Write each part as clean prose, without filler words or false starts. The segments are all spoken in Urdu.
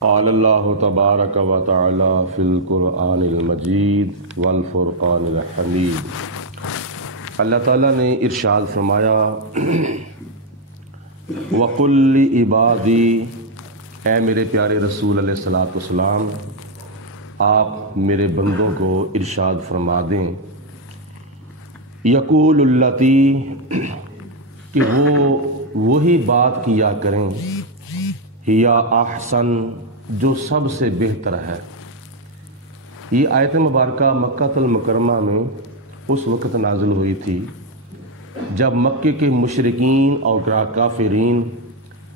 قال اللہ تبارک و تعالی فی القرآن المجید والفرقان الحمید۔ اللہ تعالیٰ نے ارشاد فرمایا وَقُلْ لِعِبَادِي، اے میرے پیارے رسول علیہ الصلوۃ والسلام، آپ میرے بندوں کو ارشاد فرما دیں یقول التی، کہ وہ وہی بات کیا کریں ہیا احسن، جو سب سے بہتر ہے۔ یہ آیت مبارکہ مکہ المکرمہ میں اس وقت نازل ہوئی تھی جب مکے کے مشرکین اور کافرین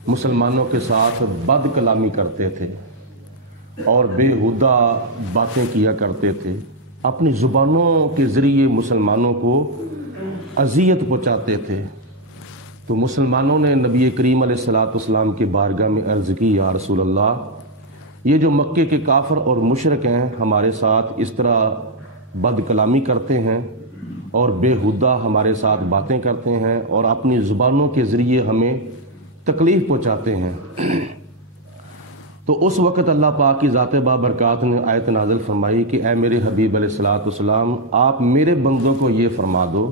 مسلمانوں کے ساتھ بد کلامی کرتے تھے اور بےہودہ باتیں کیا کرتے تھے، اپنی زبانوں کے ذریعے مسلمانوں کو اذیت پہنچاتے تھے۔ تو مسلمانوں نے نبی کریم علیہ الصلوۃ والسلام کی بارگاہ میں عرض کی، یا رسول اللہ، یہ جو مکے کے کافر اور مشرک ہیں ہمارے ساتھ اس طرح بد کلامی کرتے ہیں اور بےہودہ ہمارے ساتھ باتیں کرتے ہیں اور اپنی زبانوں کے ذریعے ہمیں تکلیف پہنچاتے ہیں۔ تو اس وقت اللہ پاک کی ذات بابرکات نے آیت نازل فرمائی کہ اے میرے حبیب علیہ الصلوۃ والسلام، آپ میرے بندوں کو یہ فرما دو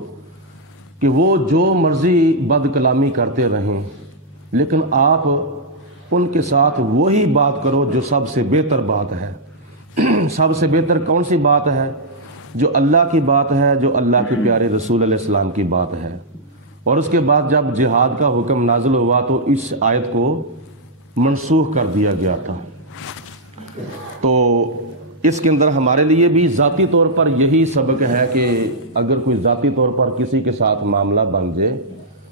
کہ وہ جو مرضی بد کلامی کرتے رہیں، لیکن آپ ان کے ساتھ وہی بات کرو جو سب سے بہتر بات ہے۔ سب سے بہتر کون سی بات ہے؟ جو اللہ کی بات ہے، جو اللہ کے پیارے رسول علیہ السلام کی بات ہے۔ اور اس کے بعد جب جہاد کا حکم نازل ہوا تو اس آیت کو منسوخ کر دیا گیا تھا۔ تو اس کے اندر ہمارے لیے بھی ذاتی طور پر یہی سبق ہے کہ اگر کوئی ذاتی طور پر کسی کے ساتھ معاملہ بن جائے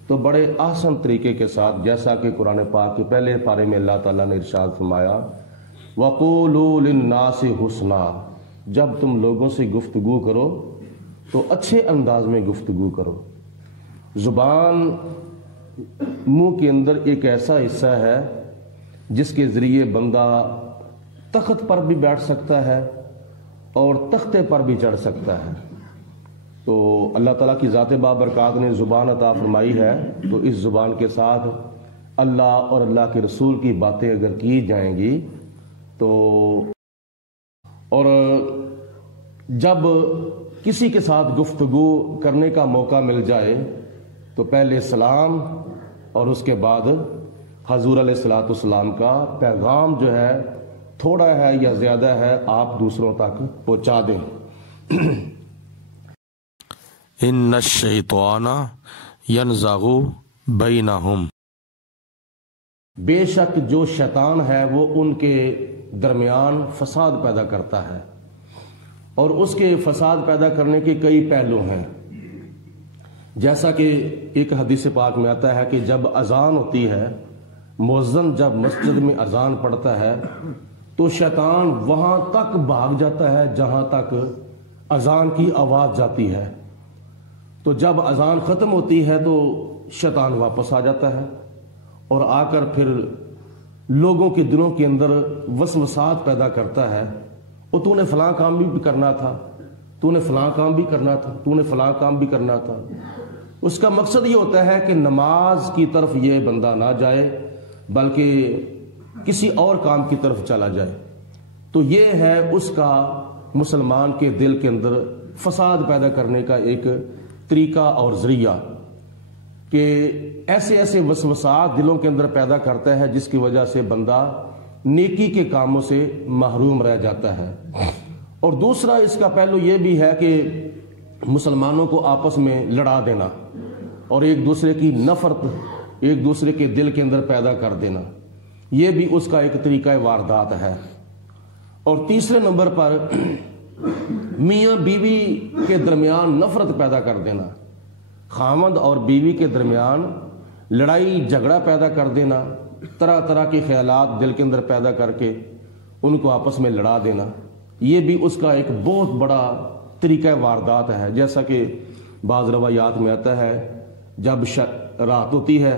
تو بڑے احسن طریقے کے ساتھ، جیسا کہ قرآن پاک کے پہلے پارے میں اللہ تعالیٰ نے ارشاد فرمایا وَقُولُوا لِلنَّاسِ حُسْنًا، جب تم لوگوں سے گفتگو کرو تو اچھے انداز میں گفتگو کرو۔ زبان منہ کے اندر ایک ایسا حصہ ہے جس کے ذریعے بندہ تخت پر بھی بیٹھ سکتا ہے اور تختے پر بھی چڑھ سکتا ہے۔ تو اللہ تعالیٰ کی ذات بابرکات نے زبان عطا فرمائی ہے، تو اس زبان کے ساتھ اللہ اور اللہ کے رسول کی باتیں اگر کی جائیں گی تو، اور جب کسی کے ساتھ گفتگو کرنے کا موقع مل جائے تو پہلے سلام اور اس کے بعد حضور علیہ الصلوۃ والسلام کا پیغام جو ہے، تھوڑا ہے یا زیادہ ہے، آپ دوسروں تک پہنچا دیں۔ ان الشیطان ینزغ بینہم، بے شک جو شیطان ہے وہ ان کے درمیان فساد پیدا کرتا ہے، اور اس کے فساد پیدا کرنے کے کئی پہلو ہیں۔ جیسا کہ ایک حدیث پاک میں آتا ہے کہ جب اذان ہوتی ہے، مؤذن جب مسجد میں اذان پڑھتا ہے تو شیطان وہاں تک بھاگ جاتا ہے جہاں تک اذان کی آواز جاتی ہے۔ تو جب اذان ختم ہوتی ہے تو شیطان واپس آ جاتا ہے اور آ کر پھر لوگوں کے دلوں کے اندر وسوسات پیدا کرتا ہے، اور تو نے فلاں کام بھی کرنا تھا، تو نے فلاں کام بھی کرنا تھا، تو نے فلاں کام بھی کرنا تھا۔ اس کا مقصد یہ ہوتا ہے کہ نماز کی طرف یہ بندہ نہ جائے بلکہ کسی اور کام کی طرف چلا جائے۔ تو یہ ہے اس کا مسلمان کے دل کے اندر فساد پیدا کرنے کا ایک طریقہ اور ذریعہ، کہ ایسے ایسے وسوسات دلوں کے اندر پیدا کرتا ہے جس کی وجہ سے بندہ نیکی کے کاموں سے محروم رہ جاتا ہے۔ اور دوسرا اس کا پہلو یہ بھی ہے کہ مسلمانوں کو آپس میں لڑا دینا اور ایک دوسرے کی نفرت ایک دوسرے کے دل کے اندر پیدا کر دینا، یہ بھی اس کا ایک طریقہ واردات ہے۔ اور تیسرے نمبر پر میاں بیوی کے درمیان نفرت پیدا کر دینا، خاوند اور بیوی کے درمیان لڑائی جھگڑا پیدا کر دینا، طرح طرح کے خیالات دل کے اندر پیدا کر کے ان کو آپس میں لڑا دینا، یہ بھی اس کا ایک بہت بڑا طریقہ واردات ہے۔ جیسا کہ بعض روایات میں آتا ہے جب رات ہوتی ہے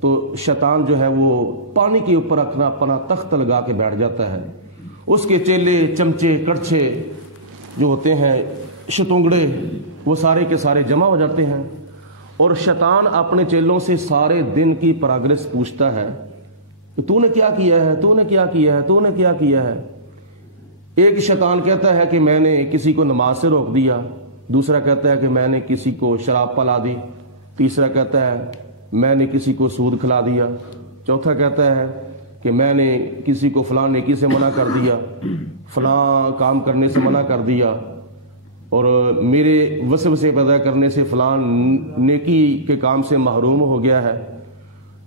تو شیطان جو ہے وہ پانی کے اوپر اپنا تخت لگا کے بیٹھ جاتا ہے، اس کے چیلے چمچے کڑچھے جو ہوتے ہیں شتونگڑے وہ سارے کے سارے جمع ہو جاتے ہیں، اور شیطان اپنے چیلوں سے سارے دن کی پروگرس پوچھتا ہے کہ تو نے کیا کیا ہے، تو نے کیا کیا ہے، تو نے کیا کیا ہے۔ ایک شیطان کہتا ہے کہ میں نے کسی کو نماز سے روک دیا، دوسرا کہتا ہے کہ میں نے کسی کو شراب پلا دی، تیسرا کہتا ہے میں نے کسی کو سود کھلا دیا، چوتھا کہتا ہے کہ میں نے کسی کو فلاں نیکی سے منع کر دیا، فلاں کام کرنے سے منع کر دیا، اور میرے وسوسے پیدا کرنے سے فلاں نیکی کے کام سے محروم ہو گیا ہے۔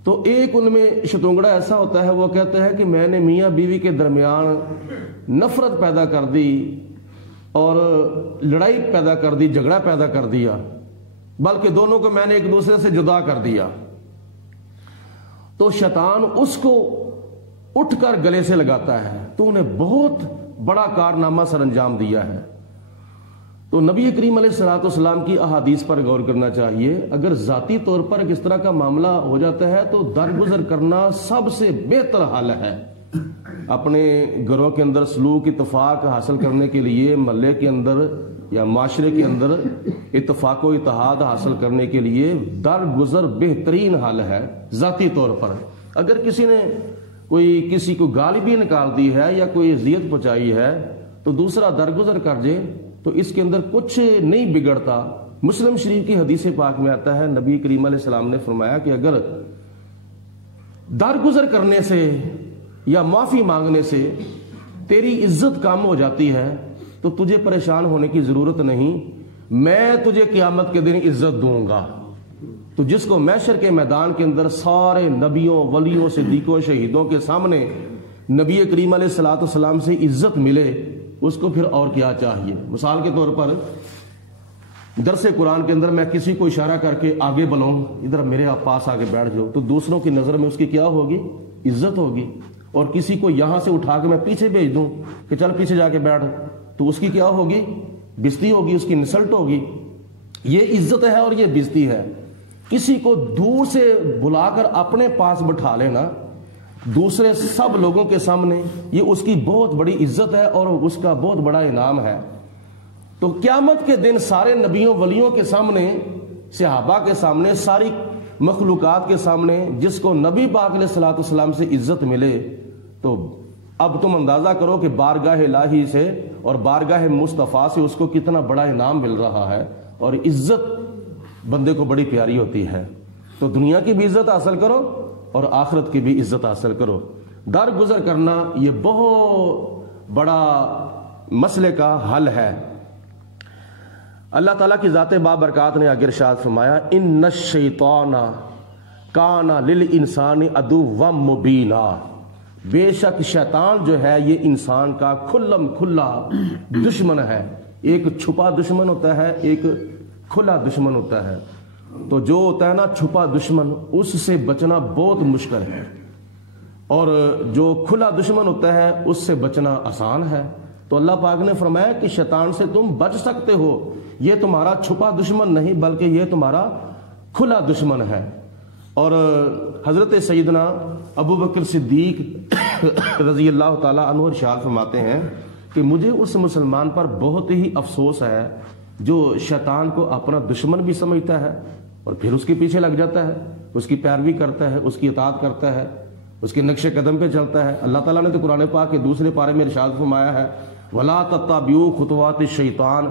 تو ایک ان میں شتونگڑا ایسا ہوتا ہے، وہ کہتا ہے کہ میں نے میاں بیوی کے درمیان نفرت پیدا کر دی اور لڑائی پیدا کر دی، جھگڑا پیدا کر دیا، بلکہ دونوں کو میں نے ایک دوسرے سے جدا کر دیا۔ تو شیطان اس کو اٹھ کر گلے سے لگاتا ہے، تو نے بہت بڑا کارنامہ سر انجام دیا ہے۔ تو نبی کریم علیہ الصلوۃ والسلام کی احادیث پر غور کرنا چاہیے۔ اگر ذاتی طور پر اس طرح کا معاملہ ہو جاتا ہے تو درگزر کرنا سب سے بہتر حل ہے۔ اپنے گھروں کے اندر سلوک اتفاق حاصل کرنے کے لیے، محلے کے اندر یا معاشرے کے اندر اتفاق و اتحاد حاصل کرنے کے لیے درگزر بہترین حل ہے ذاتی طور پر۔ اگر کسی نے کسی کو گالی بھی نکال دی ہے یا کوئی اذیت پہنچائی ہے تو دوسرا درگزر کر جائے تو اس کے اندر کچھ نہیں بگڑتا۔ مسلم شریف کی حدیث پاک میں آتا ہے، نبی کریم علیہ السلام نے فرمایا کہ اگر درگزر کرنے سے یا معافی مانگنے سے تیری عزت کم ہو جاتی ہے تو تجھے پریشان ہونے کی ضرورت نہیں، میں تجھے قیامت کے دن عزت دوں گا۔ تو جس کو محشر کے میدان کے اندر سارے نبیوں، ولیوں، صدیقوں، شہیدوں کے سامنے نبی کریم علیہ الصلوۃ والسلام سے عزت ملے، اس کو پھر اور کیا چاہیے۔ مثال کے طور پر درس قرآن کے اندر میں کسی کو اشارہ کر کے آگے بلاؤں، ادھر میرے پاس آگے بیٹھ جاؤ، تو دوسروں کی نظر میں اس کی کیا ہوگی؟ عزت ہوگی۔ اور کسی کو یہاں سے اٹھا کے میں پیچھے بھیج دوں کہ چل پیچھے جا کے بیٹھ، تو اس کی کیا ہوگی؟ بےزتی ہوگی، اس کی انسلٹ ہوگی۔ یہ عزت ہے اور یہ بےزتی ہے۔ کسی کو دور سے بلا کر اپنے پاس بٹھا لینا دوسرے سب لوگوں کے سامنے، یہ اس کی بہت بڑی عزت ہے اور اس کا بہت بڑا انعام ہے۔ تو قیامت کے دن سارے نبیوں ولیوں کے سامنے، صحابہ کے سامنے، ساری مخلوقات کے سامنے جس کو نبی پاک علیہ الصلوۃ والسلام سے عزت ملے، تو اب تم اندازہ کرو کہ بارگاہ الہی سے اور بارگاہ مصطفیٰ سے اس کو کتنا بڑا انعام مل رہا ہے۔ اور عزت بندے کو بڑی پیاری ہوتی ہے، تو دنیا کی بھی عزت حاصل کرو اور آخرت کی بھی عزت حاصل کرو۔ درگزر کرنا یہ بہت بڑا مسئلے کا حل ہے۔ اللہ تعالیٰ کی ذات بابرکات نے آگے ارشاد فرمایا، ان الشیطان کان للانسان عدوا مبینا، بے شک شیطان جو ہے یہ انسان کا کھلم کھلا دشمن ہے۔ ایک چھپا دشمن ہوتا ہے، ایک کھلا دشمن ہوتا ہے۔ تو جو ہوتا ہے نا چھپا دشمن، اس سے بچنا بہت مشکل ہے، اور جو کھلا دشمن ہوتا ہے اس سے بچنا آسان ہے۔ تو اللہ پاک نے فرمایا کہ شیطان سے تم بچ سکتے ہو، یہ تمہارا چھپا دشمن نہیں بلکہ یہ تمہارا کھلا دشمن ہے۔ اور حضرت سیدنا ابو بکر صدیق رضی اللہ تعالیٰ عنہ ارشاد فرماتے ہیں کہ مجھے اس مسلمان پر بہت ہی افسوس ہے جو شیطان کو اپنا دشمن بھی سمجھتا ہے اور پھر اس کے پیچھے لگ جاتا ہے، اس کی پیروی کرتا ہے، اس کی اطاعت کرتا ہے، اس کے نقش قدم پہ چلتا ہے۔ اللہ تعالیٰ نے تو قرآن پاک کے دوسرے پارے میں ارشاد فرمایا ہے، وَلَا تَتَّبِعُوا خُطُوَاتِ الشَّيْطَانِ،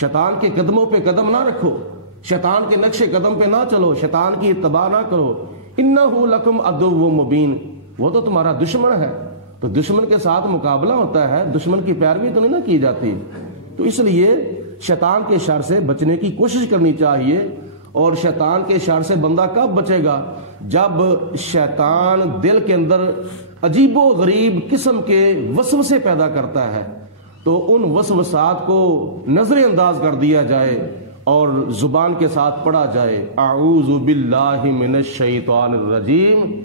شیطان کے قدموں پہ قدم نہ رکھو، شیطان کے نقش قدم پہ نہ چلو، شیطان کی اتباع نہ کرو، اِنَّهُ لَكُمْ عَدُوٌّ مُبِينٌ، وہ تو تمہارا دشمن ہے۔ تو دشمن کے ساتھ مقابلہ ہوتا ہے، دشمن کی پیروی تو نہیں نہ کی جاتی۔ تو اس لیے شیطان کے شر سے بچنے کی کوشش کرنی چاہیے۔ اور شیطان کے شر سے بندہ کب بچے گا؟ جب شیطان دل کے اندر عجیب و غریب قسم کے وسوسے پیدا کرتا ہے تو ان وسوسات کو نظر انداز کر دیا جائے اور زبان کے ساتھ پڑھا جائے، اعوذ باللہ من الشیطان الرجیم،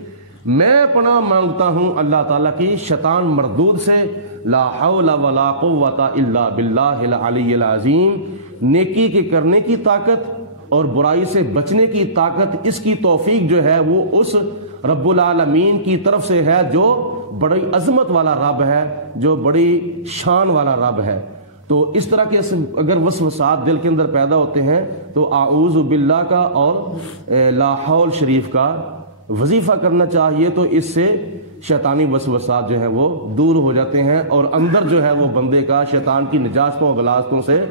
میں پناہ مانگتا ہوں اللہ تعالیٰ کی شیطان مردود سے، لا حول ولا قوت الا باللہ العلی العظیم۔ نیکی کے کرنے کی طاقت اور برائی سے بچنے کی طاقت، اس کی توفیق جو ہے وہ اس رب العالمین کی طرف سے ہے جو بڑی عظمت والا رب ہے، جو بڑی شان والا رب ہے۔ تو اس طرح کے اگر وسوسات دل کے اندر پیدا ہوتے ہیں تو اعوذ باللہ کا اور لا حول شریف کا وظیفہ کرنا چاہیے، تو اس سے شیطانی وسوسات جو ہیں وہ دور ہو جاتے ہیں اور اندر جو ہے وہ بندے کا شیطان کی نجاستوں غلاظتوں سے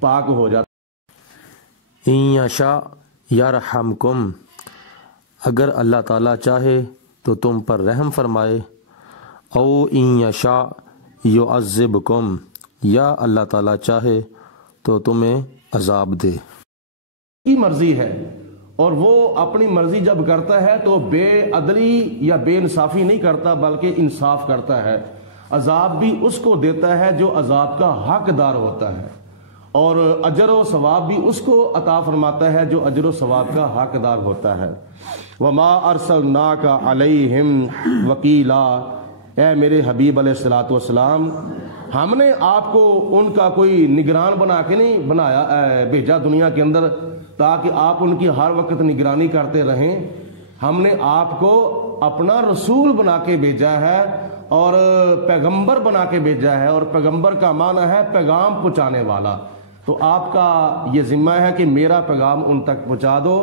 پاک ہو جاتا ہے۔ ان یشاء یرحمکم، اگر اللہ تعالیٰ چاہے تو تم پر رحم فرمائے، او ان یشاء یعذبکم، یا اللہ تعالیٰ چاہے تو تمہیں عذاب دے۔ کی مرضی ہے، اور وہ اپنی مرضی جب کرتا ہے تو بے عدلی یا بے انصافی نہیں کرتا بلکہ انصاف کرتا ہے۔ عذاب بھی اس کو دیتا ہے جو عذاب کا حقدار ہوتا ہے، اور اجر و ثواب بھی اس کو عطا فرماتا ہے جو اجر و ثواب کا حقدار ہوتا ہے۔ وما ارسلناک علیہم وکیلا، اے میرے حبیب علیہ الصلوۃ والسلام، ہم نے آپ کو ان کا کوئی نگران بنا کے نہیں بھیجا دنیا کے اندر تاکہ آپ ان کی ہر وقت نگرانی کرتے رہیں۔ ہم نے آپ کو اپنا رسول بنا کے بھیجا ہے اور پیغمبر بنا کے بھیجا ہے، اور پیغمبر کا معنی ہے پیغام پہنچانے والا۔ تو آپ کا یہ ذمہ ہے کہ میرا پیغام ان تک پہنچا دو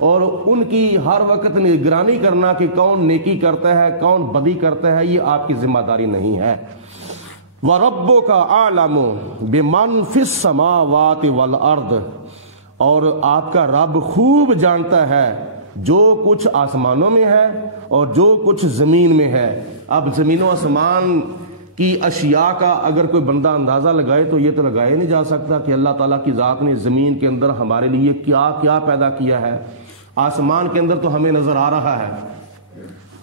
اور ان کی ہر وقت نگرانی کرنا کہ کون نیکی کرتا ہے کون بدی کرتا ہے، یہ آپ کی ذمہ داری نہیں ہے۔ وَرَبُّكَ أَعْلَمُ بِمَنْ فِي السَّمَاوَاتِ وَالْأَرْضِ، اور آپ کا رب خوب جانتا ہے جو کچھ آسمانوں میں ہے اور جو کچھ زمین میں ہے۔ اب زمین و آسمان کی اشیاء کا اگر کوئی بندہ اندازہ لگائے تو یہ تو لگایا نہیں جا سکتا کہ اللہ تعالیٰ کی ذات نے زمین کے اندر ہمارے لیے کیا کیا پیدا کیا ہے۔ آسمان کے اندر تو ہمیں نظر آ رہا ہے،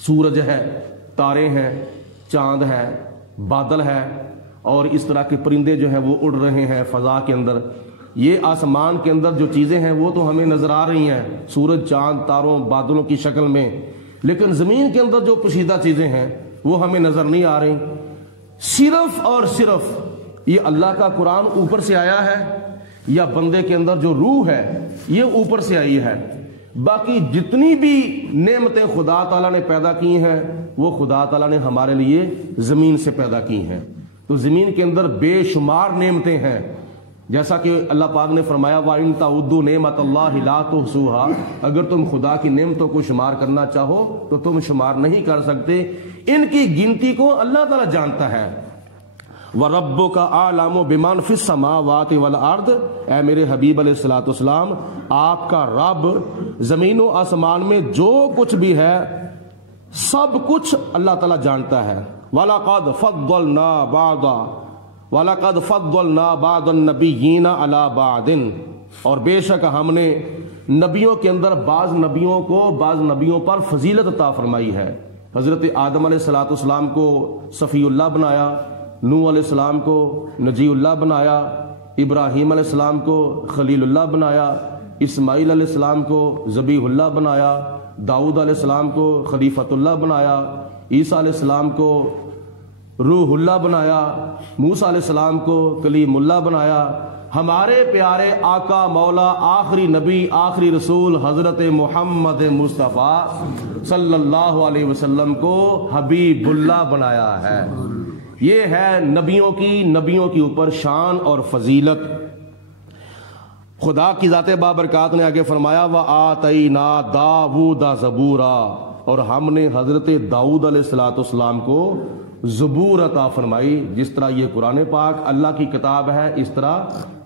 سورج ہے، تارے ہیں، چاند ہے، بادل ہے، اور اس طرح کے پرندے جو ہیں وہ اڑ رہے ہیں فضا کے اندر۔ یہ آسمان کے اندر جو چیزیں ہیں وہ تو ہمیں نظر آ رہی ہیں سورج، چاند، تاروں، بادلوں کی شکل میں، لیکن زمین کے اندر جو پوشیدہ چیزیں ہیں وہ ہمیں نظر نہیں آ رہی۔ صرف اور صرف یہ اللہ کا قرآن اوپر سے آیا ہے یا بندے کے اندر جو روح ہے یہ اوپر سے آئی ہے؟ باقی جتنی بھی نعمتیں خدا تعالیٰ نے پیدا کی ہیں وہ خدا تعالیٰ نے ہمارے لیے زمین سے پیدا کی ہیں۔ تو زمین کے اندر بے شمار نعمتیں ہیں، جیسا کہ اللہ پاک نے فرمایا وَإِن تَعُدُّوا نِعْمَتَ اللَّهِ لَا تُحْصُوهَا، اگر تم خدا کی نعمتوں کو شمار کرنا چاہو تو تم شمار نہیں کر سکتے، ان کی گنتی کو اللہ تعالیٰ جانتا ہے۔ وَرَبُّكَ أَعْلَمُ بِمَنْ فِي السَّمَاوَاتِ وَالْأَرْضِ، اے میرے حبیب علیہ الصلوۃ والسلام، آپ کا رب زمین و آسمان میں جو کچھ بھی ہے سب کچھ اللہ تعالیٰ جانتا ہے۔ وَلَقَدْ فَضَّلْنَا بَعْضَ النَّبِيِّينَ عَلَى بَعْضٍ، اور بے شک ہم نے نبیوں کے اندر بعض نبیوں کو بعض نبیوں پر فضیلت عطا فرمائی ہے۔ حضرت آدم علیہ الصلوۃ والسلام کو صفی اللہ بنایا، نوح علیہ السلام کو نجی اللہ بنایا، ابراہیم علیہ السلام کو خلیل اللہ بنایا، اسماعیل علیہ السلام کو ذبیح اللہ بنایا، داؤد علیہ السلام کو خلیفۃ اللہ بنایا، عیسیٰ علیہ السلام کو روح اللہ بنایا، موسیٰ علیہ السلام کو کلیم اللہ بنایا۔ ہمارے پیارے آقا مولا آخری نبی آخری رسول حضرت محمد مصطفیٰ صلی اللہ علیہ وسلم کو حبیب اللہ بنایا ہے۔ یہ ہے نبیوں کی اوپر شان اور فضیلت۔ خدا کی ذات بابرکات نے آگے فرمایا وَآتَيْنَا دَاوُودَ زَبُورًا، اور ہم نے حضرت داؤد علیہ السلام کو زبور عطا فرمائی۔ جس طرح یہ قرآن پاک اللہ کی کتاب ہے اس طرح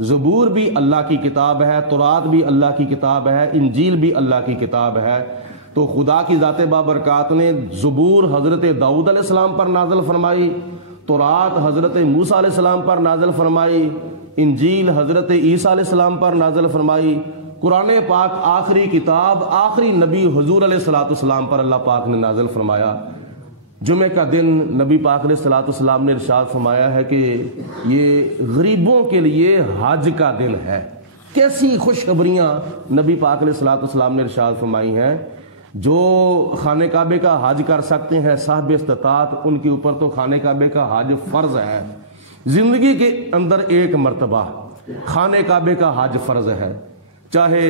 زبور بھی اللہ کی کتاب ہے، تورات بھی اللہ کی کتاب ہے، انجیل بھی اللہ کی کتاب ہے۔ تو خدا کی ذات بابرکات نے زبور حضرت داؤد علیہ السلام پر نازل فرمائی، تورات حضرت موسیٰ علیہ السلام پر نازل فرمائی، انجیل حضرت عیسیٰ علیہ السلام پر نازل فرمائی، قرآن پاک آخری کتاب آخری نبی حضور علیہ السلام پر اللہ پاک نے نازل فرمایا۔ جمعہ کا دن نبی پاک علیہ السلام نے ارشاد فرمایا ہے کہ یہ غریبوں کے لیے حج کا دن ہے۔ کیسی خوشخبریاں نبی پاک علیہ السلام نے ارشاد فرمائی ہیں۔ جو خانہ کعبے کا حج کر سکتے ہیں صاحب استطاعت، ان کے اوپر تو خانہ کعبے کا حج فرض ہے۔ زندگی کے اندر ایک مرتبہ خانہ کعبے کا حج فرض ہے، چاہے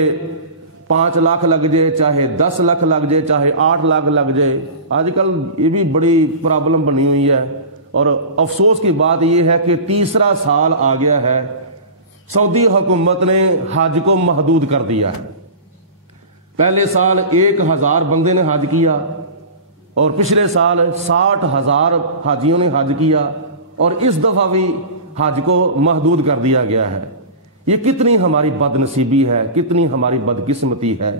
5 لاکھ لگ جائے، چاہے 10 لاکھ لگ جائے، چاہے 8 لاکھ لگ جائے۔ آج کل یہ بھی بڑی پرابلم بنی ہوئی ہے، اور افسوس کی بات یہ ہے کہ تیسرا سال آ گیا ہے، سعودی حکومت نے حج کو محدود کر دیا ہے۔ پہلے سال 1000 بندے نے حج کیا، اور پچھلے سال 60,000 حاجیوں نے حج کیا اور اس دفعہ بھی حج کو محدود کر دیا گیا ہے۔ یہ کتنی ہماری بد نصیبی ہے، کتنی ہماری بدقسمتی ہے۔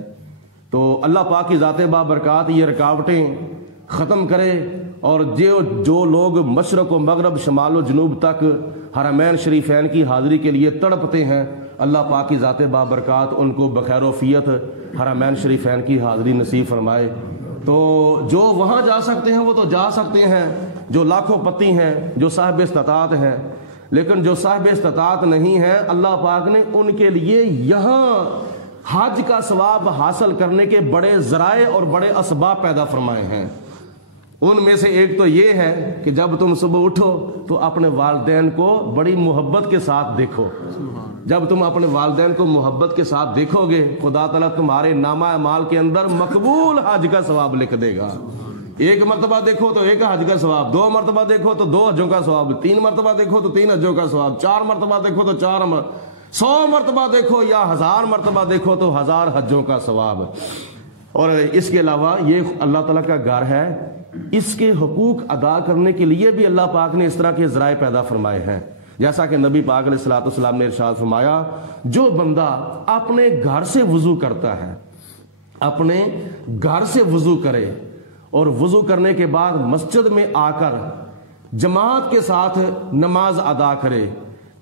تو اللہ پاک کی ذات بابرکات یہ رکاوٹیں ختم کرے، اور جو لوگ مشرق و مغرب شمال و جنوب تک حرمین شریفین کی حاضری کے لیے تڑپتے ہیں، اللہ پاک کی ذات بابرکات ان کو بخیر و عافیت حرمین شریفین کی حاضری نصیب فرمائے۔ تو جو وہاں جا سکتے ہیں وہ تو جا سکتے ہیں، جو لاکھوں پتی ہیں، جو صاحب استطاعت ہیں، لیکن جو صاحب استطاعت نہیں ہیں، اللہ پاک نے ان کے لیے یہاں حج کا ثواب حاصل کرنے کے بڑے ذرائع اور بڑے اسباب پیدا فرمائے ہیں۔ ان میں سے ایک تو یہ ہے کہ جب تم صبح اٹھو تو اپنے والدین کو بڑی محبت کے ساتھ دیکھو۔ جب تم اپنے والدین کو محبت کے ساتھ دیکھو گے، خدا تعالیٰ تمہارے نامہ اعمال کے اندر مقبول حج کا ثواب لکھ دے گا۔ ایک مرتبہ دیکھو تو ایک حج کا ثواب، 2 مرتبہ دیکھو تو 2 حجوں کا ثواب، 3 مرتبہ دیکھو تو 3 حجوں کا ثواب، 4 مرتبہ دیکھو تو 100 مرتبہ دیکھو یا 1000 مرتبہ دیکھو تو 1000 حجوں کا ثواب۔ اور اس کے علاوہ یہ اللہ تعالیٰ کا گھر ہے، اس کے حقوق ادا کرنے کے لیے بھی اللہ پاک نے اس طرح کے ذرائع پیدا فرمائے ہیں۔ جیسا کہ نبی پاک علیہ الصلوۃ والسلام نے ارشاد فرمایا، جو بندہ اپنے گھر سے وضو کرتا ہے، اپنے گھر سے وضو کرے اور وضو کرنے کے بعد مسجد میں آ کر جماعت کے ساتھ نماز ادا کرے،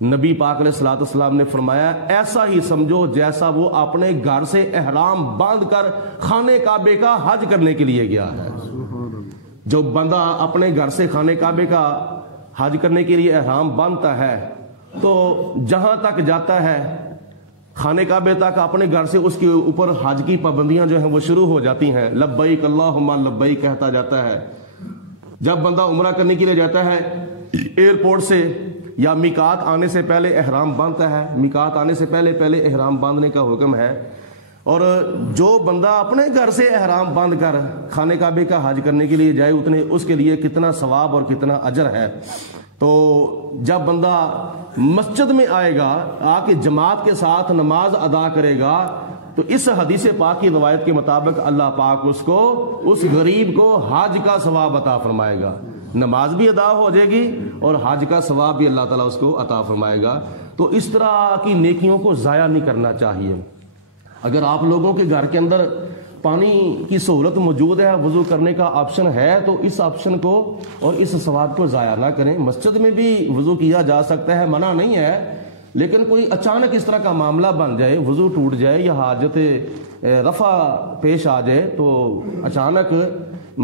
نبی پاک علیہ الصلوۃ والسلام نے فرمایا ایسا ہی سمجھو جیسا وہ اپنے گھر سے احرام باندھ کر خانہ کعبے کا حج کرنے کے لیے گیا ہے۔ جو بندہ اپنے گھر سے خانہ کعبے کا حج کرنے کے لیے احرام باندھتا ہے تو جہاں تک جاتا ہے خانہ کعبے تک اپنے گھر سے، اس کے اوپر حج کی پابندیاں جو ہیں وہ شروع ہو جاتی ہیں، لبیک اللہم لبیک کہتا جاتا ہے۔ جب بندہ عمرہ کرنے کے لیے جاتا ہے ایئرپورٹ سے یا میقات آنے سے پہلے احرام باندھتا ہے، میقات آنے سے پہلے احرام باندھنے کا حکم ہے۔ اور جو بندہ اپنے گھر سے احرام باندھ کر خانہ کعبے کا حج کرنے کے لیے جائے، اس کے لیے کتنا ثواب اور کتنا اجر ہے۔ تو جب بندہ مسجد میں آئے گا، آ کے جماعت کے ساتھ نماز ادا کرے گا، تو اس حدیث پاک کی روایت کے مطابق اللہ پاک اس غریب کو حج کا ثواب عطا فرمائے گا، نماز بھی ادا ہو جائے گی اور حج کا ثواب بھی اللہ تعالیٰ اس کو عطا فرمائے گا۔ تو اس طرح کی نیکیوں کو ضائع نہیں کرنا چاہیے۔ اگر آپ لوگوں کے گھر کے اندر پانی کی سہولت موجود ہے، وضو کرنے کا آپشن ہے، تو اس آپشن کو اور اس ثواب کو ضائع نہ کریں۔ مسجد میں بھی وضو کیا جا سکتا ہے، منع نہیں ہے، لیکن کوئی اچانک اس طرح کا معاملہ بن جائے، وضو ٹوٹ جائے یا حاجت رفع پیش آ جائے، تو اچانک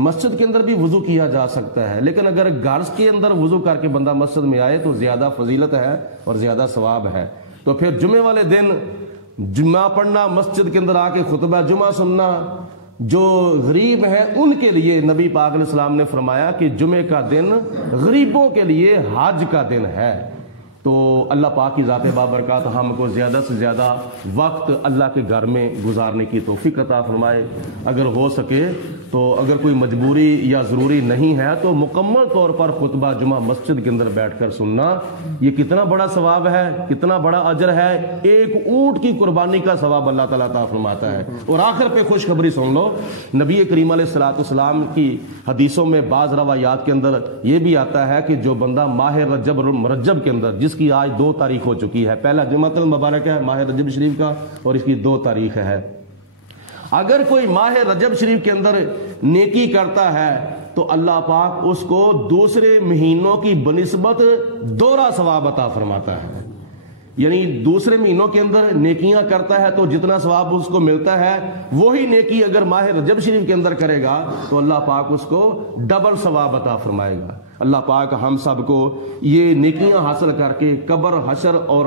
مسجد کے اندر بھی وضو کیا جا سکتا ہے۔ لیکن اگر گھر کے اندر وضو کر کے بندہ مسجد میں آئے تو زیادہ فضیلت ہے اور زیادہ ثواب ہے۔ تو پھر جمعے والے دن جمعہ پڑھنا، مسجد کے اندر آ کے خطبہ جمعہ سننا، جو غریب ہیں ان کے لیے نبی پاک علیہ السلام نے فرمایا کہ جمعے کا دن غریبوں کے لیے حج کا دن ہے۔ تو اللہ پاک کی ذات بابرکات ہم کو زیادہ سے زیادہ وقت اللہ کے گھر میں گزارنے کی توفیق عطا فرمائے۔ اگر ہو سکے تو اگر کوئی مجبوری یا ضروری نہیں ہے تو مکمل طور پر خطبہ جمعہ مسجد کے اندر بیٹھ کر سننا، یہ کتنا بڑا ثواب ہے، کتنا بڑا اجر ہے۔ ایک اونٹ کی قربانی کا ثواب اللہ تعالیٰ عطا فرماتا ہے۔ اور آخر پہ خوشخبری سن لو، نبی کریم علیہ الصلوۃ والسلام کی حدیثوں میں بعض روایات کے اندر یہ بھی آتا ہے کہ جو بندہ ماہ رجب کے اندر، جس کی آج 2 تاریخ ہو چکی ہے، پہلا جمعۃ المبارک ہے ماہ رجب شریف کا اور اس کی 2 تاریخ ہے، اگر کوئی ماہ رجب شریف کے اندر نیکی کرتا ہے تو اللہ پاک اس کو دوسرے مہینوں کی بنسبت دوہرا ثواب عطا فرماتا ہے۔ یعنی دوسرے مہینوں کے اندر نیکیاں کرتا ہے تو جتنا ثواب اس کو ملتا ہے، وہی نیکی اگر ماہ رجب شریف کے اندر کرے گا تو اللہ پاک اس کو ڈبل ثواب عطا فرمائے گا۔ اللہ پاک ہم سب کو یہ نیکیاں حاصل کر کے قبر، حشر اور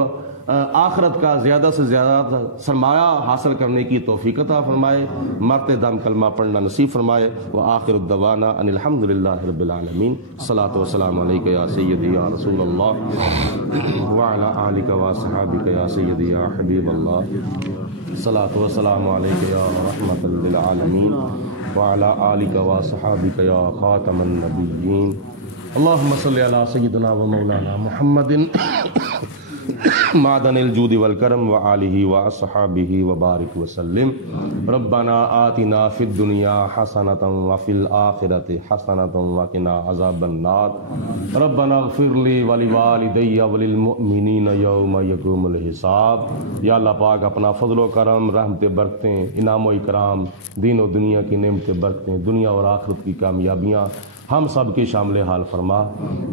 آخرت کا زیادہ سے زیادہ سرمایہ حاصل کرنے کی توفیق عطا فرمائے، مرتے دم کلمہ پڑھنا نصیب فرمائے۔ وآخر الدعوانا ان الحمد للہ رب العالمین۔ الصلاۃ والسلام علیک یا سیدی یا رسول اللہ وعلی آلک واصحابک یا سیدی یا حبیب اللہ۔ الصلاۃ والسلام علیک یا رحمۃ للعالمین وعلی آلک واصحابک یا خاتم النبیین۔ اللہم صلی علی سیدنا و مولانا محمد معدن الجود والکرم وآلہ واصحابہ وبارک وسلم ربنا آتنا فی الدنیا حسنۃ وفی الآخرۃ حسنۃ وقنا عذاب النار ربنا اغفر لی ولوالدی وللمؤمنین یوم یقوم الحساب۔ یا اللہ پاک اپنا فضل و کرم، رحمت برکتیں، انعام و اکرام، دین و دنیا کی نعمت برکتیں، دنیا اور آخرت کی کامیابیاں ہم سب کی شامل حال فرما۔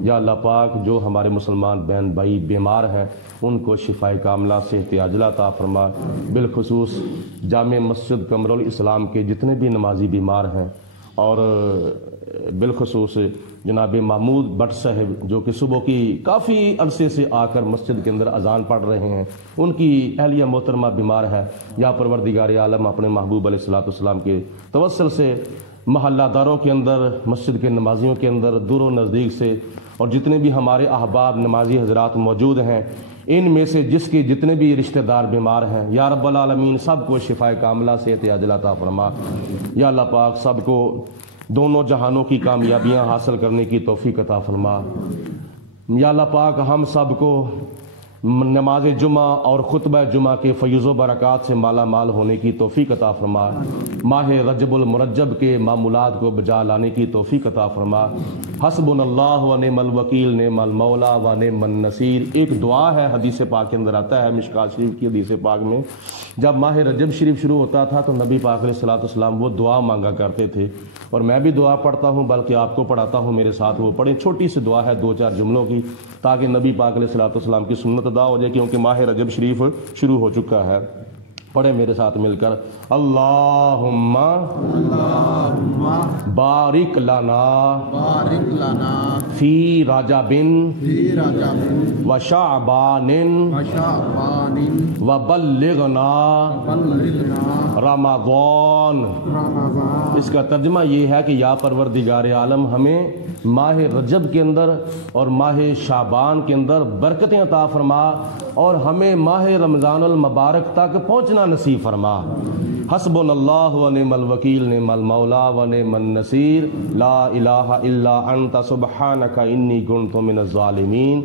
یا اللہ پاک جو ہمارے مسلمان بہن بھائی بیمار ہیں ان کو شفاء کاملہ صحت عاجلہ عطا فرما۔ بالخصوص جامع مسجد قمر الاسلام کے جتنے بھی نمازی بیمار ہیں، اور بالخصوص جناب محمود بٹ صاحب جو کہ صبح کی کافی عرصے سے آ کر مسجد کے اندر اذان پڑھ رہے ہیں، ان کی اہلیہ محترمہ بیمار ہے، یا پروردگار عالم اپنے محبوب علیہ الصلوۃ والسلام کے توسل سے محلہ داروں کے اندر، مسجد کے نمازیوں کے اندر، دور و نزدیک سے، اور جتنے بھی ہمارے احباب نمازی حضرات موجود ہیں ان میں سے جس کے جتنے بھی رشتہ دار بیمار ہیں، یا رب العالمین سب کو شفاء کاملہ صحت عاجلہ عطا فرما۔ یا اللہ پاک سب کو دونوں جہانوں کی کامیابیاں حاصل کرنے کی توفیق عطا فرما۔ یا اللہ پاک ہم سب کو نماز جمعہ اور خطبہ جمعہ کے فیض و برکات سے مالا مال ہونے کی توفیق عطا فرما۔ ماہ رجب المرجب کے معمولات کو بجا لانے کی توفیق عطا فرما۔ حسبنا اللہ و نعم الوکیل، نعم المولا و نعم النصیر۔ ایک دعا ہے حدیث پاک کے اندر آتا ہے، مشکوٰۃ شریف کی حدیث پاک میں، جب ماہ رجب شریف شروع ہوتا تھا تو نبی پاک علیہ الصلوۃ والسلام وہ دعا مانگا کرتے تھے، اور میں بھی دعا پڑھتا ہوں، بلکہ آپ کو پڑھاتا ہوں، میرے ساتھ وہ پڑھیں۔ چھوٹی سی دعا ہے 2-4 جملوں کی، تاکہ نبی پاک علیہ الصلوۃ والسلام کی سنت ادا ہو جائے، کیونکہ ماہ رجب شریف شروع ہو چکا ہے۔ پڑھیں میرے ساتھ مل کر، اللہم بارک لنا فی رجب و شعبان و بلغنا رمضان۔ اس کا ترجمہ یہ ہے کہ یا پروردگار عالم ہمیں ماہ رجب کے اندر اور ماہ شعبان کے اندر برکتیں عطا فرما، اور ہمیں ماہ رمضان المبارک تک پہنچنا نصیب فرما۔ حسبنا اللہ و نعم الوکیل، نعم المولا و نعم النصیر، لا الہ الا انت سبحانک انی کنت من الظالمین۔